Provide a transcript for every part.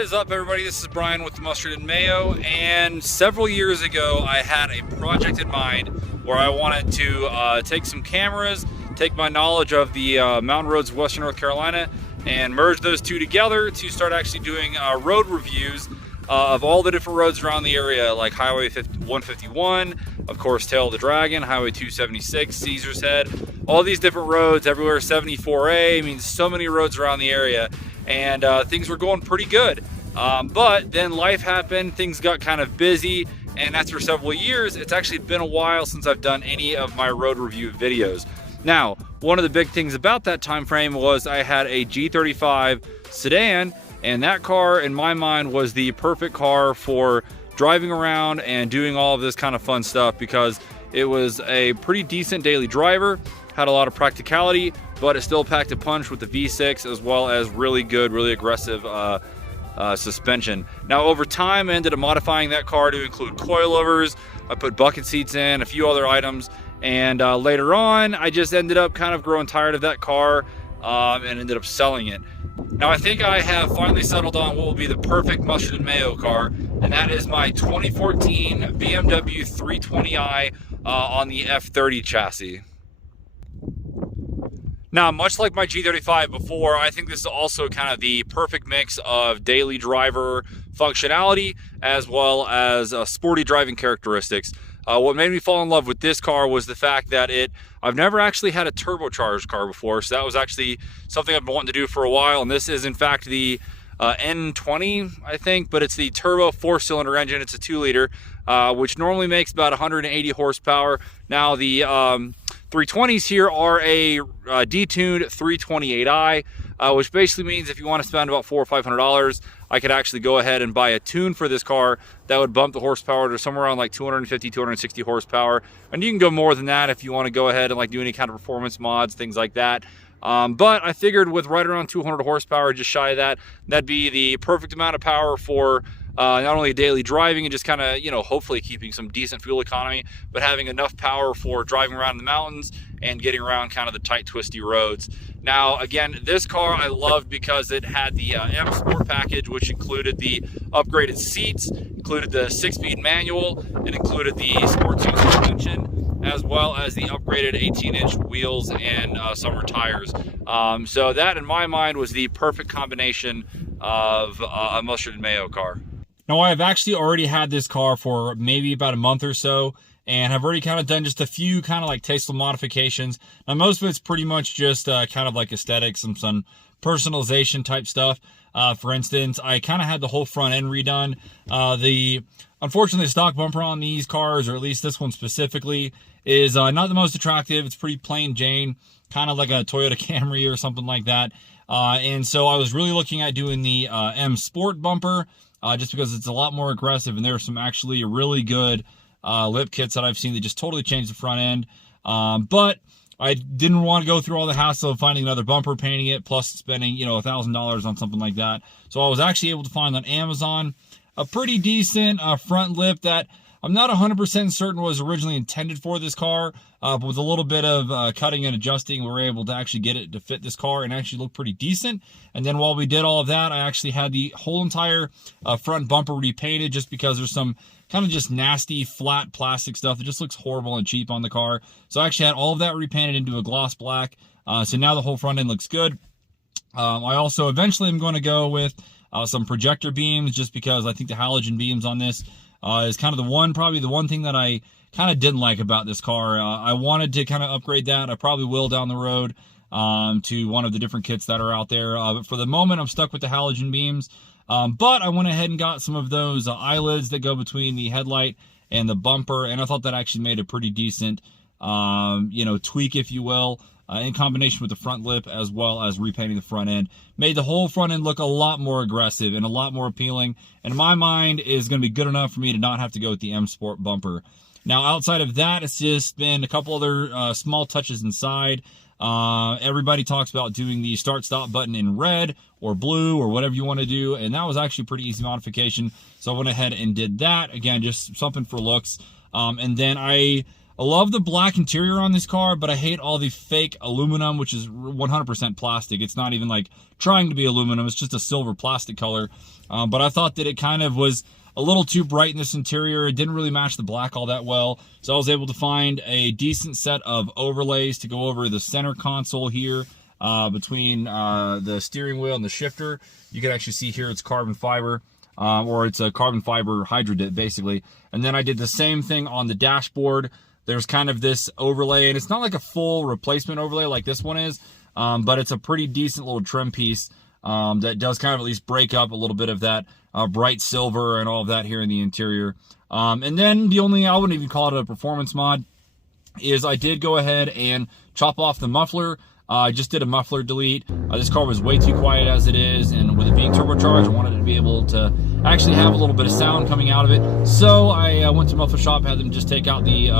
is up, everybody? This is Brian with the Mustard and Mayo, and several years ago I had a project in mind where I wanted to take some cameras, take my knowledge of the mountain roads of Western North Carolina, and merge those two together to start actually doing road reviews of all the different roads around the area, like Highway 151, of course Tail of the Dragon, Highway 276, Caesar's Head, all these different roads everywhere, 74A, I mean so many roads around the area. And things were going pretty good, but then life happened, things got kind of busy, and after several years it's actually been a while since I've done any of my road review videos. Now, one of the big things about that time frame was I had a G35 sedan, and that car in my mind was the perfect car for driving around and doing all of this kind of fun stuff, because it was a pretty decent daily driver, had a lot of practicality, but it still packed a punch with the V6, as well as really good, really aggressive suspension. Now, over time, I ended up modifying that car to include coilovers. I put bucket seats in, a few other items, and later on, I just ended up kind of growing tired of that car and ended up selling it. Now, I think I have finally settled on what will be the perfect Mustard and Mayo car, and that is my 2014 BMW 320i on the F30 chassis. Now, much like my G35 before, I think this is also kind of the perfect mix of daily driver functionality as well as sporty driving characteristics. What made me fall in love with this car was the fact that I've never actually had a turbocharged car before, so that was actually something I've been wanting to do for a while, and this is in fact the N20, I think, but it's the turbo 4-cylinder engine. It's a 2-liter, which normally makes about 180 horsepower. Now, the 320s here are a detuned 328i, which basically means if you want to spend about $400 or $500, I could actually go ahead and buy a tune for this car that would bump the horsepower to somewhere around like 250, 260 horsepower. And you can go more than that if you want to go ahead and like do any kind of performance mods, things like that. But I figured with right around 200 horsepower, just shy of that, that'd be the perfect amount of power for not only daily driving and just kind of, you know, hopefully keeping some decent fuel economy, but having enough power for driving around in the mountains and getting around kind of the tight, twisty roads. Now, again, this car I loved because it had the M Sport package, which included the upgraded seats, included the 6-speed manual, it included the sports use suspension, as well as the upgraded 18-inch wheels and summer tires. So that, in my mind, was the perfect combination of a Mustard and Mayo car. Now, I've actually already had this car for maybe about a month or so, and I've already kind of done just a few kind of like tasteful modifications. Now, most of it's pretty much just kind of like aesthetics, some personalization type stuff. For instance, I kind of had the whole front end redone. Unfortunately, the stock bumper on these cars, or at least this one specifically, is not the most attractive. It's pretty plain Jane, kind of like a Toyota Camry or something like that. And so I was really looking at doing the M Sport bumper, just because it's a lot more aggressive, and there are some actually really good lip kits that I've seen that just totally change the front end. But I didn't want to go through all the hassle of finding another bumper, painting it, plus spending, you know, $1,000 on something like that. So I was actually able to find on Amazon a pretty decent front lip that I'm not 100% certain was originally intended for this car, but with a little bit of cutting and adjusting, we were able to actually get it to fit this car and actually look pretty decent. And then while we did all of that, I actually had the whole entire front bumper repainted, just because there's some kind of just nasty flat plastic stuff that just looks horrible and cheap on the car. So I actually had all of that repainted into a gloss black. So now the whole front end looks good. I also eventually am going to go with some projector beams, just because I think the halogen beams on this is kind of probably the one thing that I kind of didn't like about this car. I wanted to kind of upgrade that. I probably will down the road to one of the different kits that are out there. But for the moment, I'm stuck with the halogen beams. But I went ahead and got some of those eyelids that go between the headlight and the bumper, and I thought that actually made a pretty decent, you know, tweak, if you will, in combination with the front lip, as well as repainting the front end. Made the whole front end look a lot more aggressive and a lot more appealing, and in my mind is going to be good enough for me to not have to go with the M Sport bumper. Now, outside of that, it's just been a couple other small touches inside. Everybody talks about doing the start-stop button in red or blue or whatever you want to do, and that was actually a pretty easy modification, so I went ahead and did that. Again, just something for looks. And then I I love the black interior on this car, but I hate all the fake aluminum, which is 100% plastic. It's not even like trying to be aluminum. It's just a silver plastic color. But I thought that it kind of was a little too bright in this interior. It didn't really match the black all that well. So I was able to find a decent set of overlays to go over the center console here between the steering wheel and the shifter. You can actually see here it's carbon fiber. Or it's a carbon fiber hydro dip, basically. And then I did the same thing on the dashboard. There's kind of this overlay, and it's not like a full replacement overlay like this one is, but it's a pretty decent little trim piece that does kind of at least break up a little bit of that bright silver and all of that here in the interior. And then the only, I wouldn't even call it a performance mod, is I did go ahead and chop off the muffler. I just did a muffler delete. This car was way too quiet as it is, and with it being turbocharged, I wanted it to be able to actually have a little bit of sound coming out of it. So I went to Muffler Shop, had them just take out the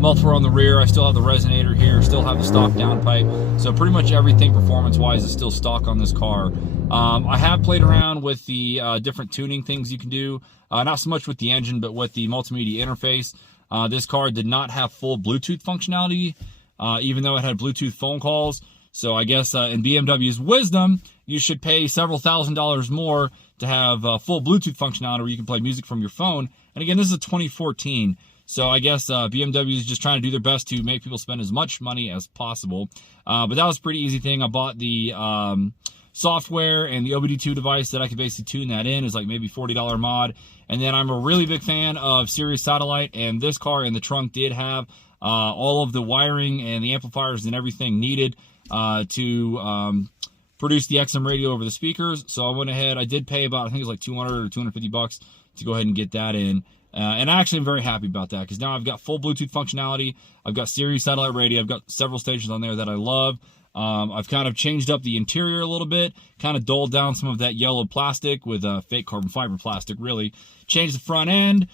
muffler on the rear. I still have the resonator here, still have the stock downpipe. So pretty much everything performance-wise is still stock on this car. I have played around with the different tuning things you can do. Not so much with the engine, but with the multimedia interface. This car did not have full Bluetooth functionality, even though it had Bluetooth phone calls. So I guess in BMW's wisdom, you should pay several $1,000s more to have full Bluetooth functionality where you can play music from your phone. And again, this is a 2014. So I guess BMW is just trying to do their best to make people spend as much money as possible. But that was a pretty easy thing. I bought the software and the OBD2 device that I could basically tune that in. Is like maybe $40 mod. And then I'm a really big fan of Sirius Satellite, and this car in the trunk did have all of the wiring and the amplifiers and everything needed to produce the XM radio over the speakers. So I went ahead, I did pay about, I think it was like 200 or 250 bucks to go ahead and get that in. And I actually am very happy about that, because now I've got full Bluetooth functionality. I've got Sirius Satellite radio. I've got several stations on there that I love. I've kind of changed up the interior a little bit, kind of dulled down some of that yellow plastic with fake carbon fiber plastic, really. Changed the front end,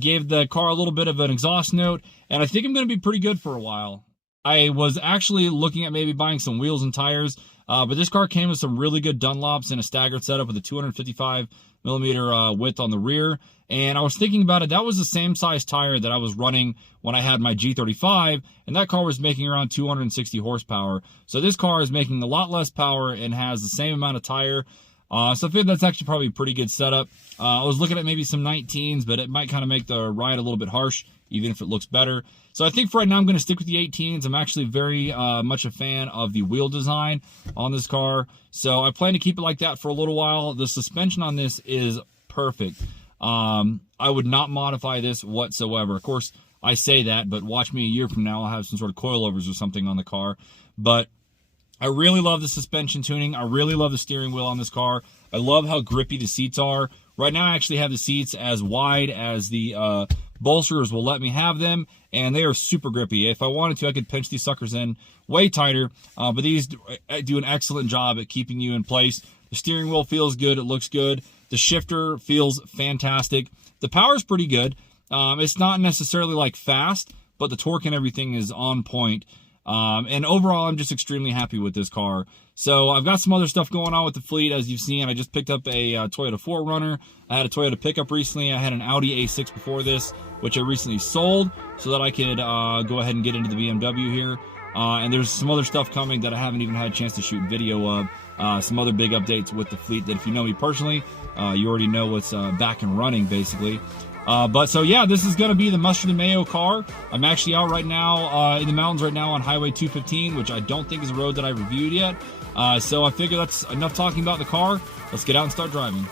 gave the car a little bit of an exhaust note, and I think I'm going to be pretty good for a while. I was actually looking at maybe buying some wheels and tires, but this car came with some really good Dunlops and a staggered setup with a 255 millimeter width on the rear. And I was thinking about it, that was the same size tire that I was running when I had my G35, and that car was making around 260 horsepower. So this car is making a lot less power and has the same amount of tire. So I figured that's actually probably a pretty good setup. I was looking at maybe some 19s, but it might kind of make the ride a little bit harsh, even if it looks better. So I think for right now I'm going to stick with the 18s. I'm actually very much a fan of the wheel design on this car. So I plan to keep it like that for a little while. The suspension on this is perfect. I would not modify this whatsoever. Of course, I say that, but watch me a year from now, I'll have some sort of coilovers or something on the car. But I really love the suspension tuning. I really love the steering wheel on this car. I love how grippy the seats are. Right now, I actually have the seats as wide as the bolsters will let me have them, and they are super grippy. If I wanted to, I could pinch these suckers in way tighter, but these do an excellent job at keeping you in place. The steering wheel feels good. It looks good. The shifter feels fantastic. The power's pretty good. It's not necessarily like fast, but the torque and everything is on point. And overall, I'm just extremely happy with this car. So I've got some other stuff going on with the fleet, as you've seen. I just picked up a Toyota 4Runner. I had a Toyota pickup recently. I had an Audi A6 before this, which I recently sold so that I could go ahead and get into the BMW here. And there's some other stuff coming that I haven't even had a chance to shoot video of. Some other big updates with the fleet that if you know me personally, you already know what's back and running, basically. But so yeah, this is going to be the Mustard and Mayo car. I'm actually out right now in the mountains right now on Highway 215, which I don't think is a road that I reviewed yet. So I figure that's enough talking about the car. Let's get out and start driving.